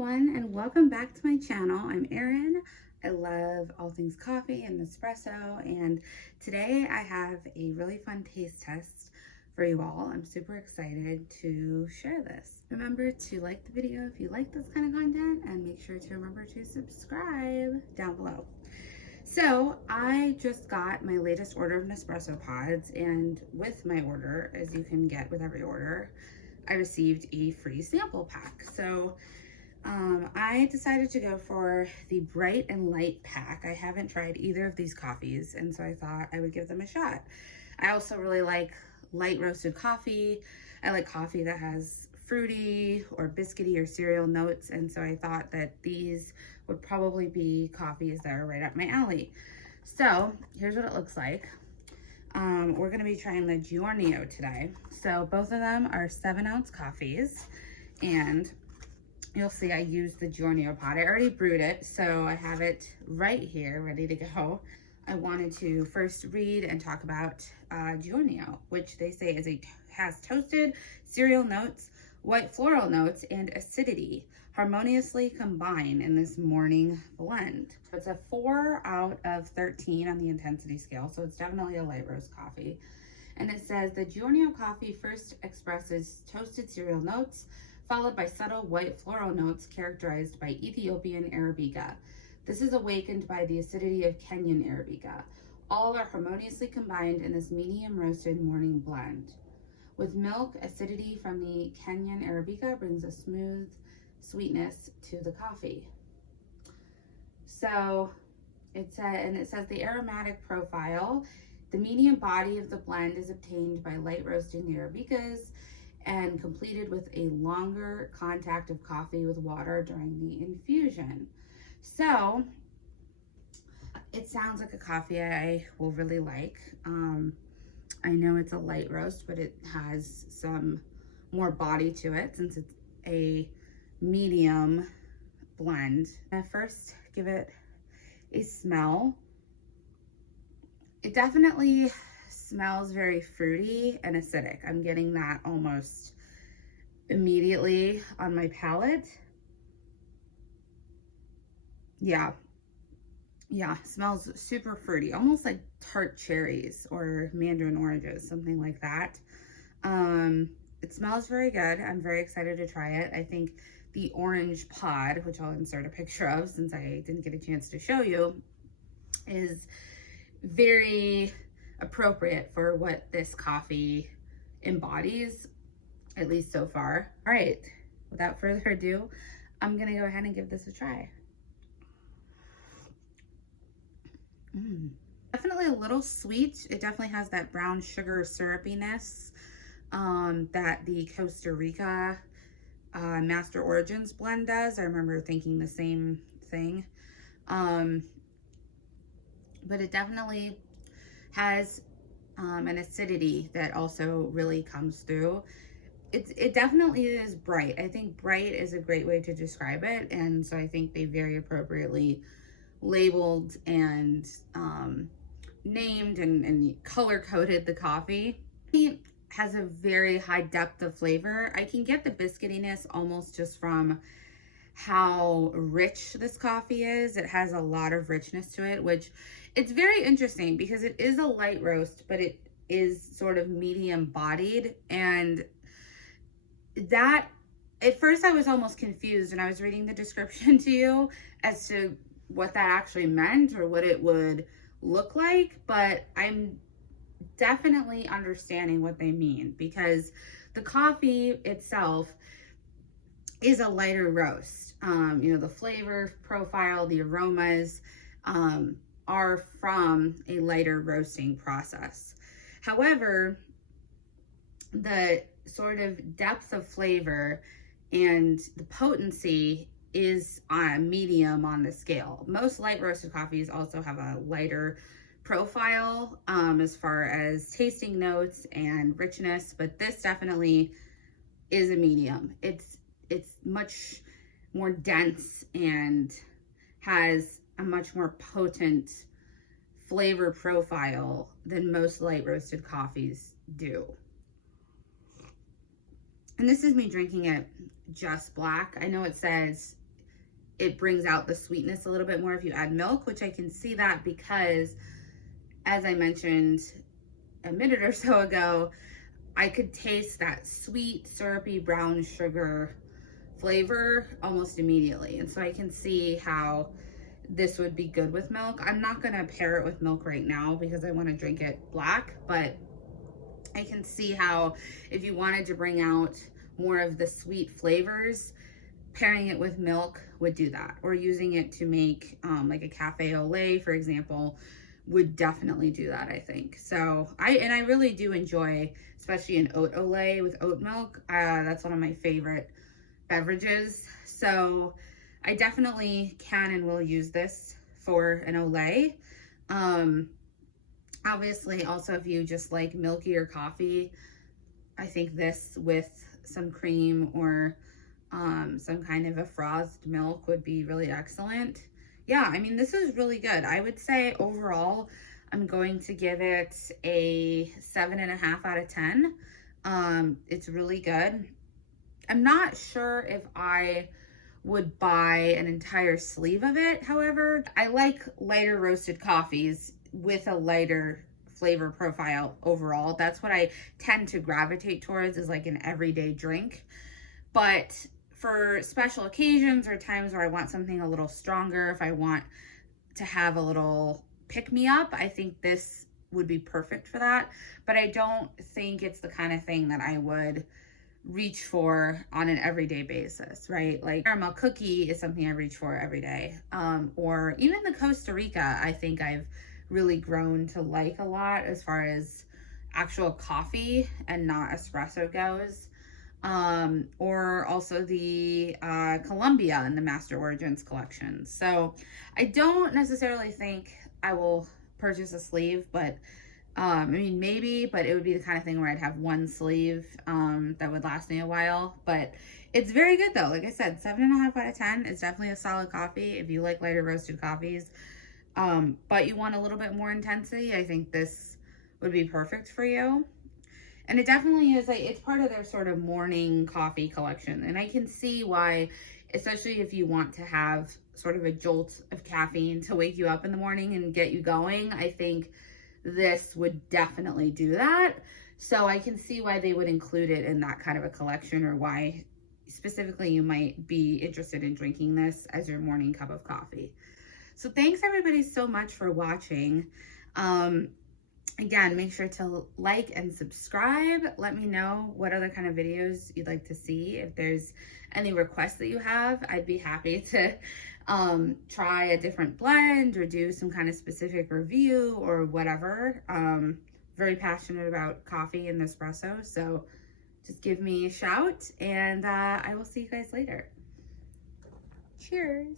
everyone, and welcome back to my channel. I'm Erin. I love all things coffee and Nespresso, and today I have a really fun taste test for you all. I'm super excited to share this. Remember to like the video if you like this kind of content, and make sure to remember to subscribe down below. So I just got my latest order of Nespresso pods, and with my order, as you can get with every order, I received a free sample pack. So I decided to go for the Bright and Light pack. I haven't tried either of these coffees, and so I thought I would give them a shot. I also really like light roasted coffee. I like coffee that has fruity or biscuity or cereal notes, and so I thought that these would probably be coffees that are right up my alley. So here's what it looks like. We're going to be trying the Giornio today. So both of them are 7-ounce coffees, and you'll see I used the Giornio pod. I already brewed it, so I have it right here ready to go. I wanted to first read and talk about Giornio, which they say has toasted cereal notes, white floral notes, and acidity harmoniously combined in this morning blend. It's a 4 out of 13 on the intensity scale, so it's definitely a light roast coffee. And it says the Giornio coffee first expresses toasted cereal notes, followed by subtle white floral notes characterized by Ethiopian Arabica. This is awakened by the acidity of Kenyan Arabica. All are harmoniously combined in this medium roasted morning blend. With milk, acidity from the Kenyan Arabica brings a smooth sweetness to the coffee. So it says the aromatic profile. The medium body of the blend is obtained by light roasting the Arabicas and completed with a longer contact of coffee with water during the infusion. So it sounds like a coffee I will really like. I know it's a light roast, but it has some more body to it since it's a medium blend. I first give it a smell. It definitely smells very fruity and acidic. I'm getting that almost immediately on my palate. Yeah, smells super fruity, almost like tart cherries or mandarin oranges, something like that. It smells very good. I'm very excited to try it. I think the orange pod, which I'll insert a picture of since I didn't get a chance to show you, is very appropriate for what this coffee embodies, at least so far. All right, without further ado, I'm gonna go ahead and give this a try. Definitely a little sweet. It definitely has that brown sugar syrupiness that the Costa Rica Master Origins blend does. I remember thinking the same thing. But it definitely has an acidity that also really comes through. It definitely is bright. I think bright is a great way to describe it, and so I think they very appropriately labeled and named and color coded the coffee. It has a very high depth of flavor. I can get the biscuitiness almost just from how rich this coffee is. It has a lot of richness to it, which it's very interesting because it is a light roast, but it is sort of medium bodied. And that, at first I was almost confused when I was reading the description to you as to what that actually meant or what it would look like, but I'm definitely understanding what they mean because the coffee itself is a lighter roast. You know, the flavor profile, the aromas are from a lighter roasting process. However, the sort of depth of flavor and the potency is on a medium on the scale. Most light roasted coffees also have a lighter profile as far as tasting notes and richness, but this definitely is a medium. It's much more dense and has a much more potent flavor profile than most light roasted coffees do. And this is me drinking it just black. I know it says it brings out the sweetness a little bit more if you add milk, which I can see that because, as I mentioned a minute or so ago, I could taste that sweet, syrupy brown sugar flavor almost immediately. And so I can see how this would be good with milk. I'm not gonna pair it with milk right now because I wanna drink it black, but I can see how if you wanted to bring out more of the sweet flavors, pairing it with milk would do that, or using it to make like a cafe au lait, for example, would definitely do that, I think. So I really do enjoy, especially an oat au lait with oat milk. That's one of my favorite beverages. So I definitely can and will use this for an au lait. Obviously, also if you just like milkier coffee, I think this with some cream or some kind of a frothed milk would be really excellent. Yeah, I mean, this is really good. I would say overall, I'm going to give it a 7.5 out of 10. It's really good. I'm not sure if I would buy an entire sleeve of it. However, I like lighter roasted coffees with a lighter flavor profile overall. That's what I tend to gravitate towards, is like an everyday drink. But for special occasions or times where I want something a little stronger, if I want to have a little pick-me-up, I think this would be perfect for that. But I don't think it's the kind of thing that I would reach for on an everyday basis, right? Like caramel cookie is something I reach for every day. Or even the Costa Rica, I think I've really grown to like a lot as far as actual coffee and not espresso goes. Or also the Colombia and the Master Origins collection. So I don't necessarily think I will purchase a sleeve, but I mean, maybe, but it would be the kind of thing where I'd have one sleeve that would last me a while. But it's very good though. Like I said, 7.5 out of 10 is definitely a solid coffee if you like lighter roasted coffees. But you want a little bit more intensity, I think this would be perfect for you. And it definitely is like, it's part of their sort of morning coffee collection. And I can see why, especially if you want to have sort of a jolt of caffeine to wake you up in the morning and get you going, I think this would definitely do that. So I can see why they would include it in that kind of a collection, or why specifically you might be interested in drinking this as your morning cup of coffee. So thanks everybody so much for watching. Again, make sure to like and subscribe. Let me know what other kind of videos you'd like to see. If there's any requests that you have, I'd be happy to try a different blend or do some kind of specific review or whatever. Very passionate about coffee and Nespresso, so just give me a shout, and I will see you guys later. Cheers.